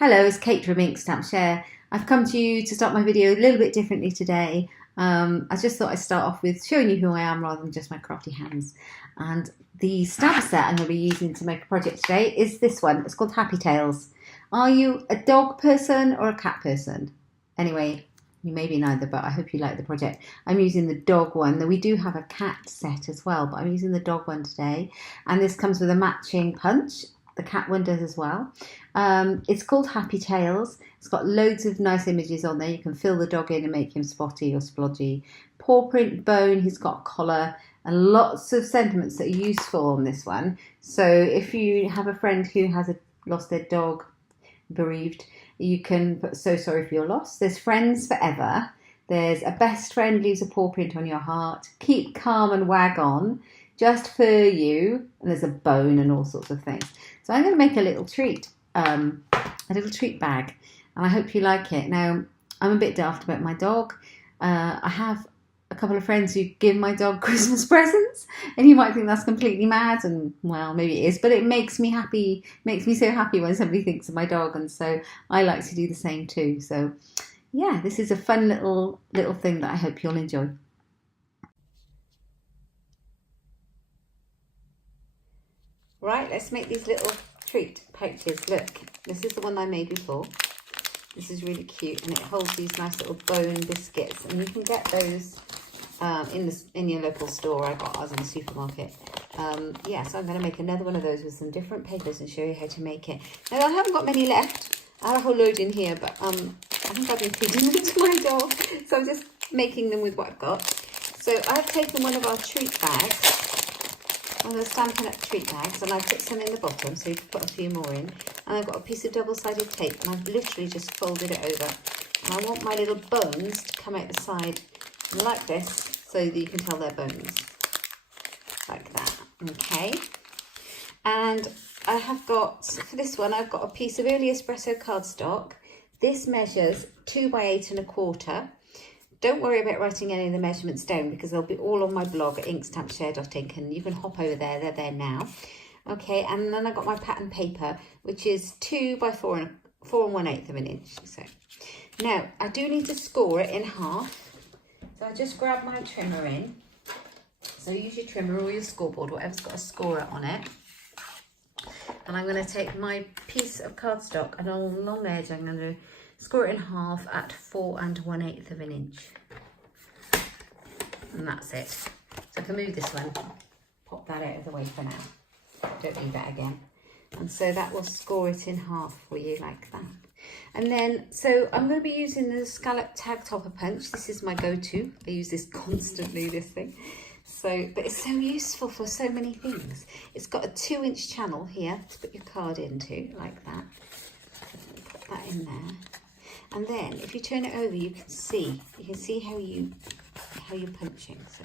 Hello, it's Kate from Inkstampshare. I've come to you to start my video a little bit differently today. I just thought I'd start off with showing you who I am rather than just my crafty hands. And the stamp set I'm going to be using to make a project today is this one. It's called Happy Tales. Are you a dog person or a cat person? Anyway, you may be neither, but I hope you like the project. I'm using the dog one. We do have a cat set as well, but I'm using the dog one today. And this comes with a matching punch. The cat one does as well. It's called Happy Tales. It's got loads of nice images on there. You can fill the dog in and make him spotty or splodgy. Paw print bone, he's got a collar, and lots of sentiments that are useful on this one. So if you have a friend who has lost their dog, bereaved, you can put so sorry for your loss. There's friends forever. There's a best friend leaves a paw print on your heart. Keep calm and wag on. Just for you. And there's a bone and all sorts of things. So I'm going to make a little treat bag, and I hope you like it. Now, I'm a bit daft about my dog. I have a couple of friends who give my dog Christmas presents, and you might think that's completely mad, and well, maybe it is, but it makes me happy, makes me so happy when somebody thinks of my dog, and so I like to do the same too. So yeah, this is a fun little thing that I hope you'll enjoy. Right, let's make these little treat pouches. Look, this is the one I made before. This is really cute, and it holds these nice little bone biscuits, and you can get those in your local store. I got ours in the supermarket. Yeah, so I'm going to make another one of those with some different papers and show you how to make it. Now, I haven't got many left. I have a whole load in here, but I think I've been feeding them to my dog, so I'm just making them with what I've got. So I've taken one of our treat bags, one of the Stampin' Up treat bags, and I've put some in the bottom, so you can put a few more in. And I've got a piece of double-sided tape, and I've literally just folded it over. And I want my little bones to come out the side like this, so that you can tell they're bones. Like that, okay? And I have got, for this one, I've got a piece of early espresso cardstock. This measures 2 by 8 1/4. Don't worry about writing any of the measurements down, because they'll be all on my blog at inkstampshare.ink, and you can hop over there, they're there now. Okay, and then I got my pattern paper, which is 2 by 4 1/8 of an inch. So now I do need to score it in half. So I just grab my trimmer in. So use your trimmer or your scoreboard, whatever's got a scorer on it. And I'm going to take my piece of cardstock, and on the long edge I'm going to score it in half at 4 1/8 of an inch. And that's it. So I can move this one, pop that out of the way for now. Don't need that again. And so that will score it in half for you like that. And then, so I'm going to be using the scallop tag topper punch. This is my go-to. I use this constantly, this thing. So, but it's so useful for so many things. It's got a 2-inch channel here to put your card into, like that. Put that in there. And then if you turn it over, you can see how you're punching. So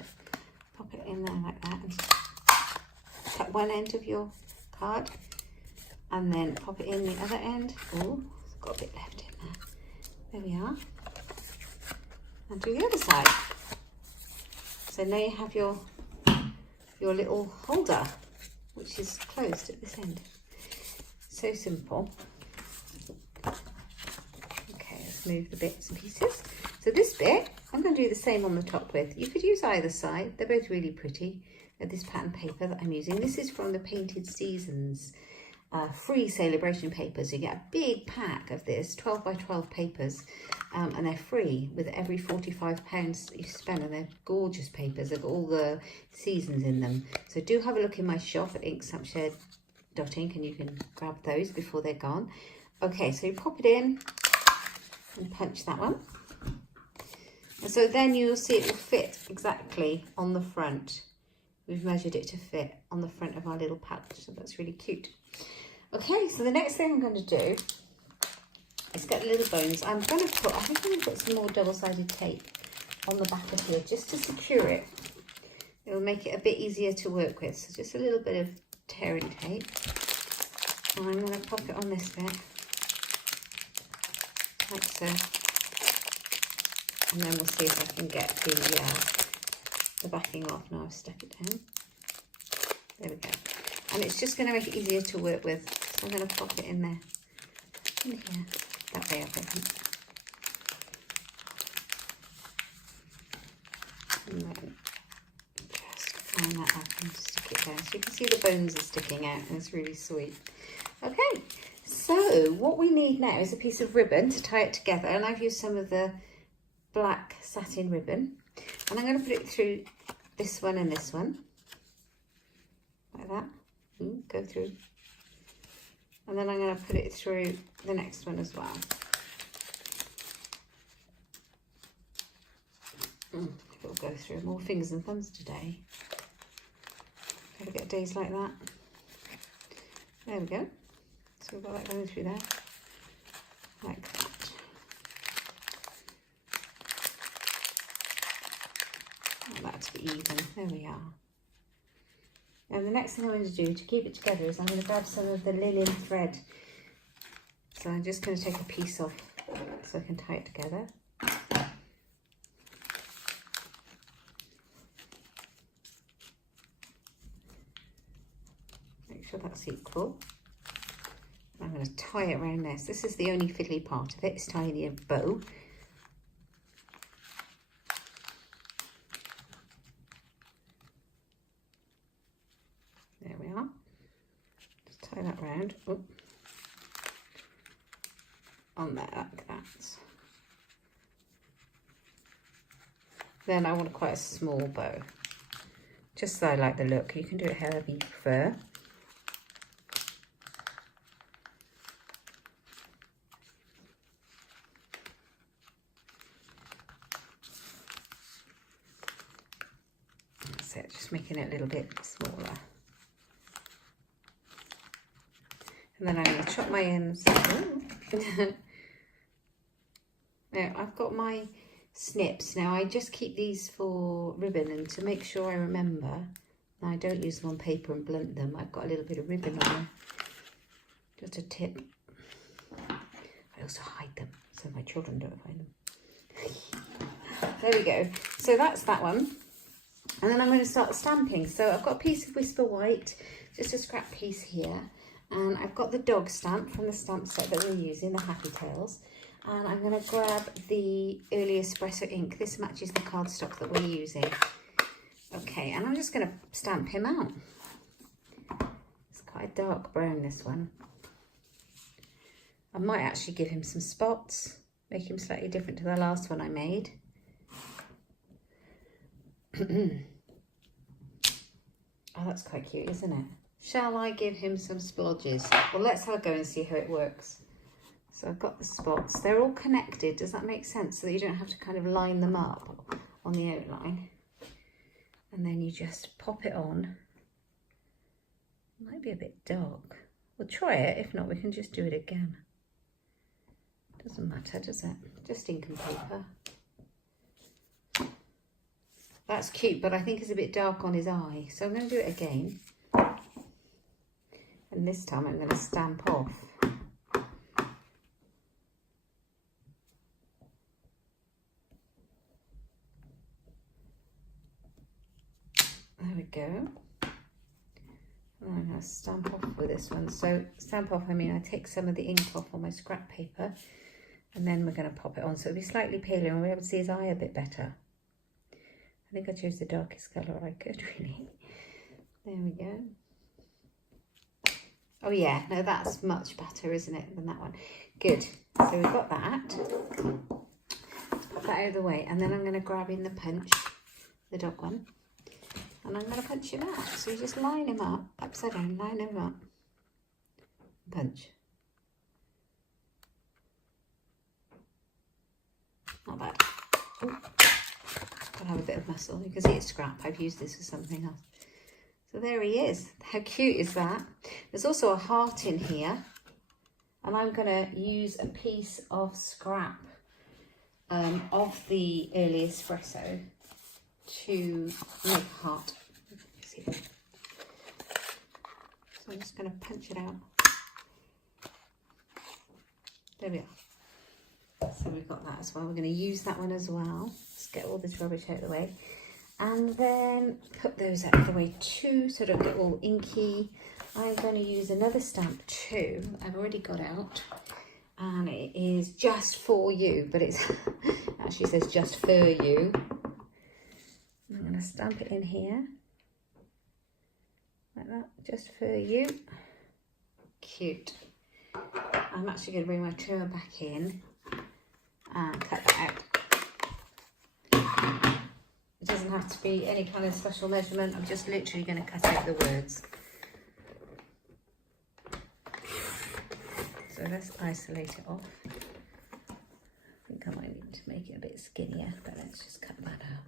pop it in there like that, and cut one end of your card, and then pop it in the other end. Oh, it's got a bit left in there. There we are. And do the other side. So now you have your little holder, which is closed at this end. So simple. Move the bits and pieces. So this bit I'm going to do the same on the top with. You could use either side, they're both really pretty. This pattern paper that I'm using, this is from the Painted Seasons free celebration papers. You get a big pack of this 12 by 12 papers, and they're free with every £45 that you spend, and they're gorgeous papers. They've got all the seasons in them. So do have a look in my shop at inkstampshare.ink, and you can grab those before they're gone. Okay, so you pop it in and punch that one, and so then you'll see it will fit exactly on the front. We've measured it to fit on the front of our little pouch, so that's really cute. Okay, so the next thing I'm going to do is get the little bones. I think I'm going to put some more double-sided tape on the back of here just to secure it. It will make it a bit easier to work with. So just a little bit of tearing tape, and I'm going to pop it on this bit, like so, and then we'll see if I can get the backing off. Now I've stuck it down. There we go. And it's just going to make it easier to work with. So I'm going to pop it in there in here? That way up, I think. And then just line that up and stick it down. So you can see the bones are sticking out, and it's really sweet. Okay, so what we need now is a piece of ribbon to tie it together, and I've used some of the black satin ribbon, and I'm going to put it through this one and this one, like that. Go through, and then I'm going to put it through the next one as well. It'll go through. More fingers and thumbs today. Never get days like that. There we go. So we've got that going through there, like that. I want that to be even. There we are. Now the next thing I'm going to do to keep it together is I'm going to grab some of the linen thread. So I'm just going to take a piece off so I can tie it together. Make sure that's equal. I'm going to tie it around this. This is the only fiddly part of it, it's tying the bow. There we are. Just tie that round. Oh. On there, like that. Then I want quite a small bow. Just so I like the look. You can do it however you prefer. That's it, just making it a little bit smaller. And then I'm going to chop my ends. Now I've got my snips. Now I just keep these for ribbon, and to make sure I remember, now I don't use them on paper and blunt them. I've got a little bit of ribbon on there. Just a tip. I also hide them so my children don't find them. There we go. So that's that one. And then I'm going to start stamping. So I've got a piece of Whisper White, just a scrap piece here. And I've got the dog stamp from the stamp set that we're using, the Happy Tails. And I'm going to grab the Early Espresso ink. This matches the cardstock that we're using. Okay, and I'm just going to stamp him out. It's quite a dark brown, this one. I might actually give him some spots, make him slightly different to the last one I made. Oh, that's quite cute, isn't it? Shall I give him some splodges? Well, let's have a go and see how it works. So I've got the spots. They're all connected. Does that make sense? So that you don't have to kind of line them up on the outline. And then you just pop it on. It might be a bit dark. We'll try it. If not, we can just do it again. Doesn't matter, does it? Just ink and paper. That's cute, but I think it's a bit dark on his eye. So I'm going to do it again. And this time I'm going to stamp off. There we go. And I'm going to stamp off with this one. So stamp off, I mean I take some of the ink off on my scrap paper, and then we're going to pop it on. So it'll be slightly paler and we'll be able to see his eye a bit better. I think I chose the darkest colour I could, really. There we go. Oh yeah, no, that's much better, isn't it, than that one? Good. So we've got that. Let's pop that out of the way. And then I'm going to grab in the punch, the dog one. And I'm going to punch him out. So you just line him up, upside down, line him up. Punch. Not bad. Ooh. Gotta have a bit of muscle. You can see it's scrap. I've used this for something else. So there he is. How cute is that? There's also a heart in here. And I'm going to use a piece of scrap of the Early Espresso to make a heart. See that? So I'm just going to punch it out. There we are. So we've got that as well. We're going to use that one as well. Let's get all this rubbish out of the way. And then put those out of the way too, so don't get all inky. I'm going to use another stamp too, I've already got out. it is just for you, but it's actually says just for you. I'm going to stamp it in here like that, just for you. Cute. I'm actually going to bring my trimmer back in and cut that out. It doesn't have to be any kind of special measurement. I'm just literally going to cut out the words. So let's isolate it off. I think I might need to make it a bit skinnier, but let's just cut that out.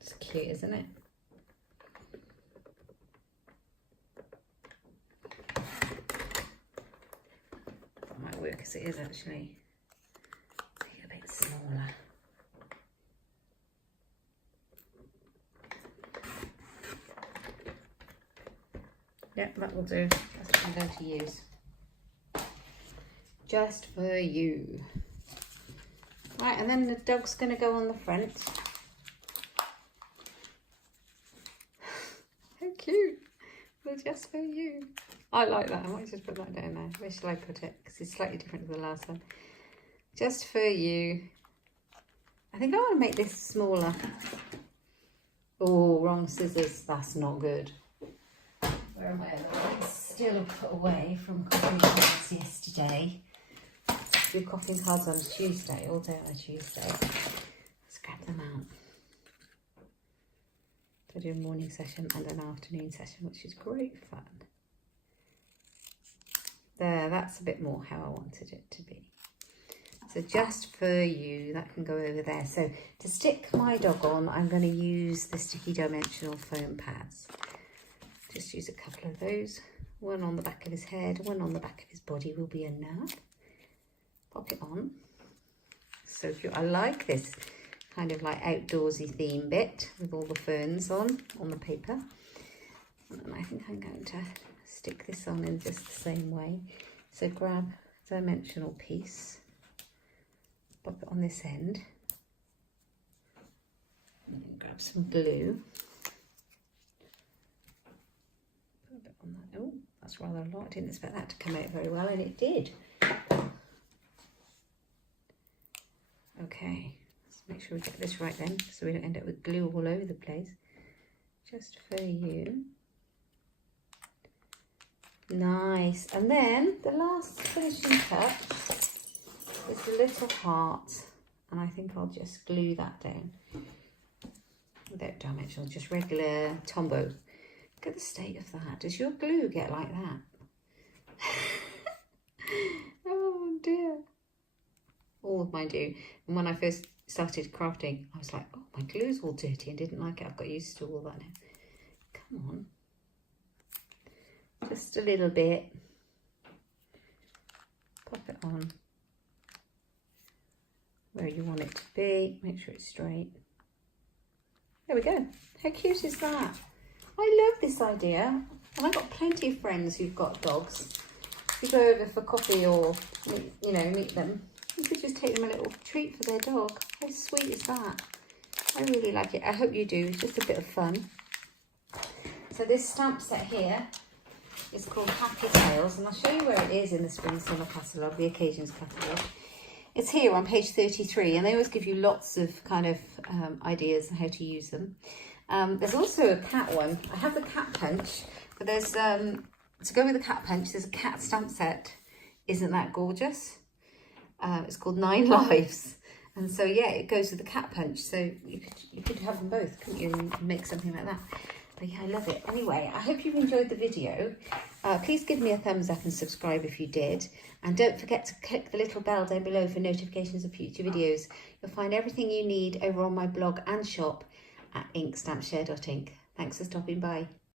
It's cute, isn't it? That might work as it is actually. Make it a bit smaller. Yep, that will do. That's what I'm going to use. Just for you. Right, and then the dog's going to go on the front. How cute. Well, just for you. I like that. I might just put that down there. Where shall I put it? Because it's slightly different to the last one. Just for you. I think I want to make this smaller. Oh, wrong scissors. That's not good. Where are my other ones? Still put away from copying cards yesterday. Do copying cards on Tuesday, all day on a Tuesday. Let's grab them out. So I do a morning session and an afternoon session, which is great fun. There, that's a bit more how I wanted it to be. So just for you, that can go over there. So to stick my dog on, I'm going to use the sticky dimensional foam pads. Just use a couple of those. One on the back of his head, one on the back of his body will be enough. Pop it on. So cute. I like this kind of like outdoorsy theme bit with all the ferns on the paper. And I think I'm going to stick this on in just the same way. So grab a dimensional piece, pop it on this end, and then grab some glue. On that. Oh, that's rather a lot. I didn't expect that to come out very well, and it did. Okay, let's make sure we get this right then, so we don't end up with glue all over the place. Just for you. Nice. And then the last finishing touch is the little heart, and I think I'll just glue that down without dimensional, just regular Tombow. Look at the state of that. Does your glue get like that? Oh dear. All of mine do. And when I first started crafting, I was like, oh, my glue's all dirty and didn't like it. I've got used to all that now. Come on. Just a little bit. Pop it on where you want it to be. Make sure it's straight. There we go. How cute is that? I love this idea, and I've got plenty of friends who've got dogs. If you go over for coffee or, you know, meet them, you could just take them a little treat for their dog. How sweet is that? I really like it. I hope you do. It's just a bit of fun. So this stamp set here is called Happy Tales, and I'll show you where it is in the Spring Summer catalogue, the Occasions catalogue. It's here on page 33, and they always give you lots of kind of ideas on how to use them. There's also a cat one. I have the cat punch, but there's, to go with the cat punch, there's a cat stamp set. Isn't that gorgeous? It's called 9 Lives. And so, yeah, it goes with the cat punch. So you could have them both, couldn't you, and make something like that. But yeah, I love it. Anyway, I hope you've enjoyed the video. Please give me a thumbs up and subscribe if you did. And don't forget to click the little bell down below for notifications of future videos. You'll find everything you need over on my blog and shop at inkstampshare.ink. Thanks for stopping by.